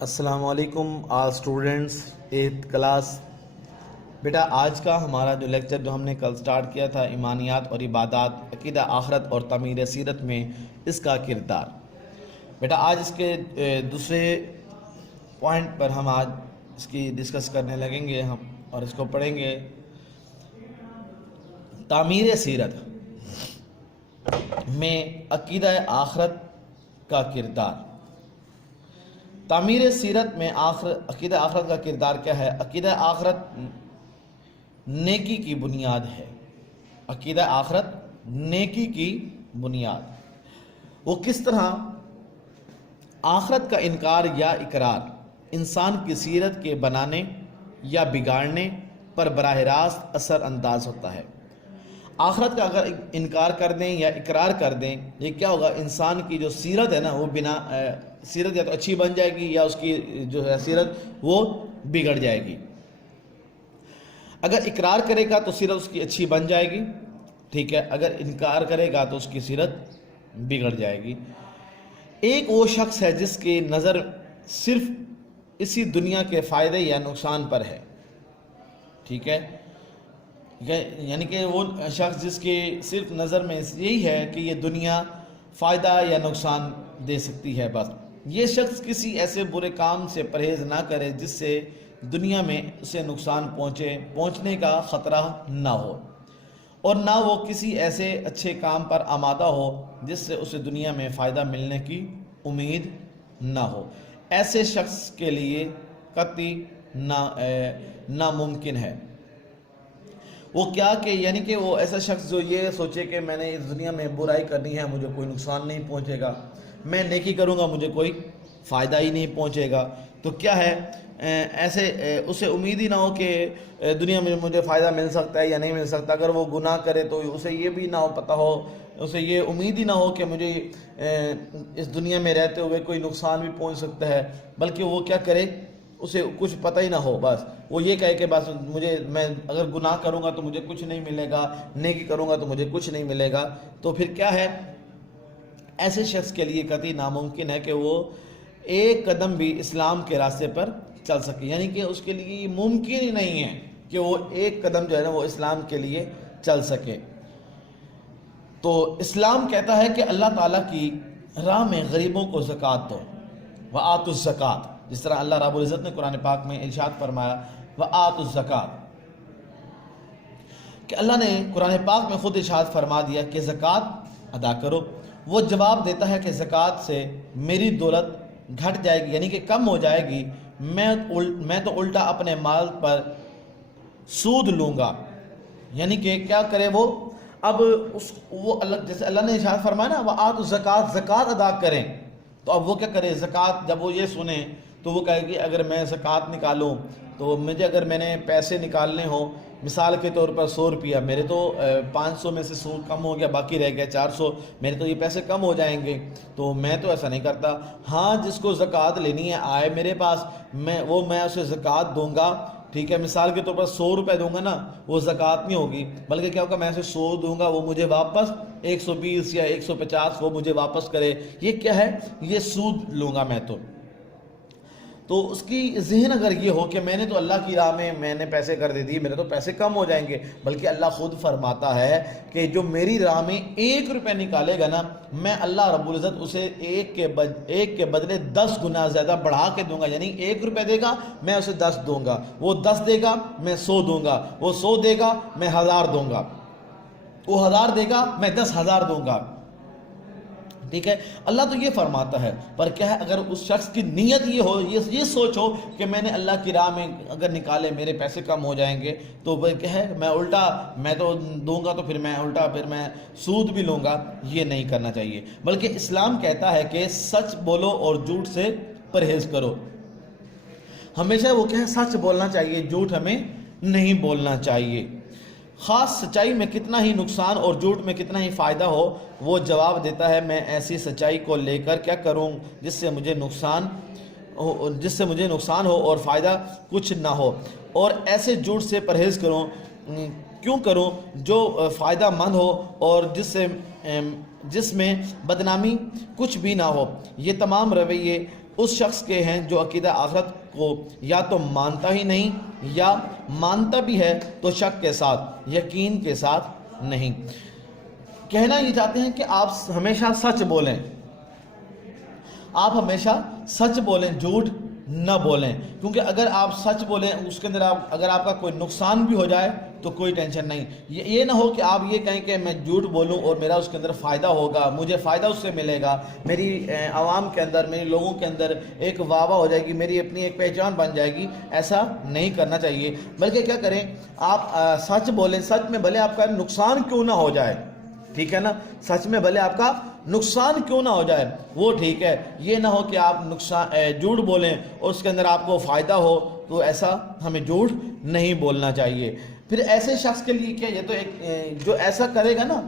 السلام علیکم all students 8th class. بیٹا آج کا ہمارا جو لیکچر جو ہم نے کل سٹارٹ کیا تھا ایمانیات اور عبادات، عقیدہ آخرت اور تعمیر سیرت میں اس کا کردار، بیٹا آج اس کے دوسرے پوائنٹ پر ہم آج اس کی ڈسکس کرنے لگیں گے ہم اور اس کو پڑھیں گے۔ تعمیر سیرت میں عقیدہ آخرت کا کردار۔ تعمیر سیرت میں عقیدہ آخرت کا کردار کیا ہے؟ عقیدہ آخرت نیکی کی بنیاد ہے۔ عقیدہ آخرت نیکی کی بنیاد۔ وہ کس طرح آخرت کا انکار یا اقرار انسان کی سیرت کے بنانے یا بگاڑنے پر براہ راست اثر انداز ہوتا ہے۔ آخرت کا اگر انکار کر دیں یا اقرار کر دیں، یہ کیا ہوگا؟ انسان کی جو سیرت ہے نا، وہ سیرت یا تو اچھی بن جائے گی یا اس کی جو ہے سیرت وہ بگڑ جائے گی۔ اگر اقرار کرے گا تو سیرت اس کی اچھی بن جائے گی، ٹھیک ہے۔ اگر انکار کرے گا تو اس کی سیرت بگڑ جائے گی۔ ایک وہ شخص ہے جس کی نظر صرف اسی دنیا کے فائدے یا نقصان پر ہے، ٹھیک ہے۔ یعنی کہ وہ شخص جس کی صرف نظر میں یہی ہے کہ یہ دنیا فائدہ یا نقصان دے سکتی ہے، بس۔ یہ شخص کسی ایسے برے کام سے پرہیز نہ کرے جس سے دنیا میں اسے نقصان پہنچنے کا خطرہ نہ ہو، اور نہ وہ کسی ایسے اچھے کام پر آمادہ ہو جس سے اسے دنیا میں فائدہ ملنے کی امید نہ ہو۔ ایسے شخص کے لیے قطعی ناممکن ہے۔ وہ کیا کہ یعنی کہ وہ ایسا شخص جو یہ سوچے کہ میں نے اس دنیا میں برائی کرنی ہے، مجھے کوئی نقصان نہیں پہنچے گا، میں نیکی کروں گا مجھے کوئی فائدہ ہی نہیں پہنچے گا، تو کیا ہے ایسے اسے امید ہی نہ ہو کہ دنیا میں مجھے فائدہ مل سکتا ہے یا نہیں مل سکتا۔ اگر وہ گناہ کرے تو اسے یہ بھی نہ ہو پتہ ہو، اسے یہ امید ہی نہ ہو کہ مجھے اس دنیا میں رہتے ہوئے کوئی نقصان بھی پہنچ سکتا ہے، بلکہ وہ کیا کرے، اسے کچھ پتہ ہی نہ ہو، بس وہ یہ کہے کہ بس میں اگر گناہ کروں گا تو مجھے کچھ نہیں ملے گا، نیکی کروں گا تو مجھے کچھ نہیں ملے گا۔ تو پھر کیا ہے، ایسے شخص کے لیے قطعی ناممکن ہے کہ وہ ایک قدم بھی اسلام کے راستے پر چل سکے، یعنی کہ اس کے لیے ممکن ہی نہیں ہے کہ وہ ایک قدم جو ہے نا وہ اسلام کے لیے چل سکے۔ تو اسلام کہتا ہے کہ اللہ تعالیٰ کی راہ میں غریبوں کو زکوٰۃ دو، وآتوا الزکوٰۃ، جس طرح اللہ رب العزت نے قرآن پاک میں ارشاد فرمایا وآتوا الزکوٰۃ، کہ اللہ نے قرآن پاک میں خود ارشاد فرما دیا کہ زکوٰۃ ادا کرو۔ وہ جواب دیتا ہے کہ زکوٰۃ سے میری دولت گھٹ جائے گی، یعنی کہ کم ہو جائے گی، میں تو الٹا اپنے مال پر سود لوں گا۔ یعنی کہ کیا کرے وہ، اب وہ اللہ جیسے اللہ نے ارشاد فرمایا نا وآتوا الزکوٰۃ، زکوٰۃ ادا کریں، تو اب وہ کیا کرے، زکوٰۃ جب وہ یہ سنیں تو وہ کہے کہ اگر میں زکوٰۃ نکالوں تو مجھے اگر میں نے پیسے نکالنے ہوں، مثال کے طور پر 100 روپیہ، میرے تو 500 میں سے 100 کم ہو گیا، باقی رہ گیا 400، میرے تو یہ پیسے کم ہو جائیں گے، تو میں تو ایسا نہیں کرتا۔ ہاں جس کو زکوٰۃ لینی ہے آئے میرے پاس، میں اسے زکوٰۃ دوں گا، ٹھیک ہے۔ مثال کے طور پر 100 روپے دوں گا نا، وہ زکوٰۃ نہیں ہوگی، بلکہ کیا ہوگا، میں اسے 100 دوں گا، وہ مجھے واپس 120 یا 150 وہ مجھے واپس کرے۔ یہ کیا ہے، یہ سود لوں گا میں تو اس کی ذہن اگر یہ ہو کہ میں نے تو اللہ کی راہ میں نے پیسے کر دے دیے، میرے تو پیسے کم ہو جائیں گے، بلکہ اللہ خود فرماتا ہے کہ جو میری راہ میں 1 روپے نکالے گا نا، میں اللہ رب العزت اسے ایک کے بدلے 10 گنا زیادہ بڑھا کے دوں گا۔ یعنی 1 روپے دے گا میں اسے 10 دوں گا، وہ 10 دے گا میں 100 دوں گا، وہ 100 دے گا میں 1000 دوں گا، وہ 1000 دے گا میں 10,000 دوں گا، ٹھیک ہے۔ اللہ تو یہ فرماتا ہے، پر کیا ہے، اگر اس شخص کی نیت یہ ہو، یہ سوچ ہو کہ میں نے اللہ کی راہ میں اگر نکالے میرے پیسے کم ہو جائیں گے، تو وہ کیا ہے، میں تو دوں گا تو پھر میں سود بھی لوں گا، یہ نہیں کرنا چاہیے۔ بلکہ اسلام کہتا ہے کہ سچ بولو اور جھوٹ سے پرہیز کرو۔ ہمیشہ وہ کیا ہے، سچ بولنا چاہیے، جھوٹ ہمیں نہیں بولنا چاہیے۔ خاص سچائی میں کتنا ہی نقصان اور جھوٹ میں کتنا ہی فائدہ ہو، وہ جواب دیتا ہے میں ایسی سچائی کو لے کر کیا کروں جس سے مجھے نقصان ہو اور فائدہ کچھ نہ ہو، اور ایسے جھوٹ سے پرہیز کیوں کروں جو فائدہ مند ہو اور جس میں بدنامی کچھ بھی نہ ہو۔ یہ تمام رویے اس شخص کے ہیں جو عقیدہ آخرت کو یا تو مانتا ہی نہیں یا مانتا بھی ہے تو شک کے ساتھ، یقین کے ساتھ نہیں۔ کہنا یہ چاہتے ہیں کہ آپ ہمیشہ سچ بولیں، آپ ہمیشہ سچ بولیں، جھوٹ نہ بولیں، کیونکہ اگر آپ سچ بولیں اس کے اندر اگر آپ کا کوئی نقصان بھی ہو جائے تو کوئی ٹینشن نہیں۔ یہ نہ ہو کہ آپ یہ کہیں کہ میں جھوٹ بولوں اور میرا اس کے اندر فائدہ ہوگا، مجھے فائدہ اس سے ملے گا، میری عوام کے اندر، میری لوگوں کے اندر ایک واہ واہ ہو جائے گی، میری اپنی ایک پہچان بن جائے گی۔ ایسا نہیں کرنا چاہیے، بلکہ کیا کریں، آپ سچ بولیں، سچ میں بھلے آپ کا نقصان کیوں نہ ہو جائے، ٹھیک ہے نا، سچ میں بھلے آپ کا نقصان کیوں نہ ہو جائے وہ ٹھیک ہے۔ یہ نہ ہو کہ آپ جھوٹ بولیں اور اس کے اندر آپ کو فائدہ ہو، تو ایسا ہمیں جھوٹ نہیں بولنا چاہیے۔ پھر ایسے شخص کے لیے کیا، یہ تو ایک جو ایسا کرے گا نا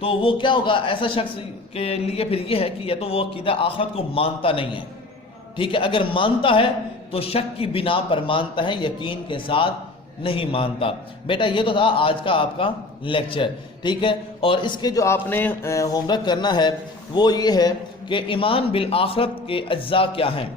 تو وہ کیا ہوگا، ایسا شخص کے لیے پھر یہ ہے کہ یا تو وہ عقیدہ آخرت کو مانتا نہیں ہے، ٹھیک ہے، اگر مانتا ہے تو شک کی بنا پر مانتا ہے، یقین کے ساتھ نہیں مانتا۔ بیٹا یہ تو تھا آج کا آپ کا لیکچر، ٹھیک ہے، اور اس کے جو آپ نے ہوم ورک کرنا ہے وہ یہ ہے کہ ایمان بالآخرت کے اجزاء کیا ہیں،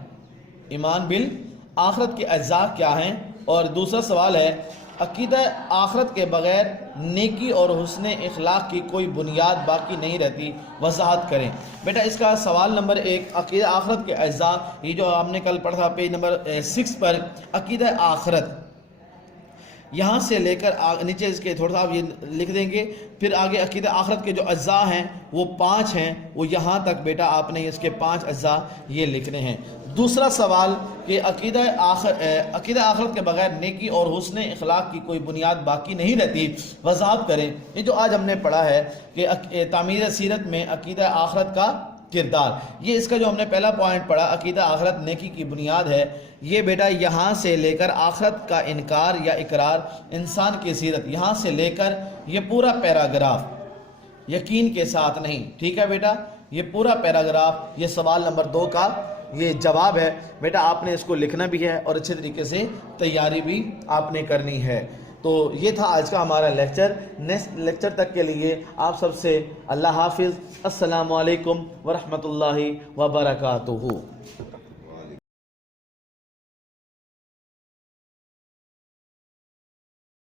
ایمان بالآخرت کے اجزاء کیا ہیں، اور دوسرا سوال ہے عقیدہ آخرت کے بغیر نیکی اور حسن اخلاق کی کوئی بنیاد باقی نہیں رہتی، وضاحت کریں۔ بیٹا اس کا سوال نمبر 1، عقیدہ آخرت کے اجزاء، یہ جو ہم نے کل پڑھا تھا پیج نمبر 6 پر، عقیدہ آخرت، یہاں سے لے کر نیچے اس کے تھوڑا سا آپ یہ لکھ دیں گے، پھر آگے عقیدہ آخرت کے جو اجزاء ہیں وہ 5 ہیں، وہ یہاں تک بیٹا آپ نے اس کے 5 اجزاء یہ لکھنے ہیں۔ دوسرا سوال کہ عقیدہ آخرت کے بغیر نیکی اور حسن اخلاق کی کوئی بنیاد باقی نہیں رہتی، وضاحت کریں۔ یہ جو آج ہم نے پڑھا ہے کہ تعمیر سیرت میں عقیدہ آخرت کا کردار، یہ اس کا جو ہم نے پہلا پوائنٹ پڑھا، عقیدہ آخرت نیکی کی بنیاد ہے، یہ بیٹا یہاں سے لے کر آخرت کا انکار یا اقرار، انسان کی سیرت، یہاں سے لے کر یہ پورا پیراگراف، یقین کے ساتھ نہیں، ٹھیک ہے بیٹا، یہ پورا پیراگراف یہ سوال نمبر 2 کا یہ جواب ہے۔ بیٹا آپ نے اس کو لکھنا بھی ہے اور اچھے طریقے سے تیاری بھی آپ نے کرنی ہے۔ تو یہ تھا آج کا ہمارا لیکچر۔ نیکسٹ لیکچر تک کے لیے آپ سب سے اللہ حافظ، السلام علیکم ورحمۃ اللہ وبرکاتہ۔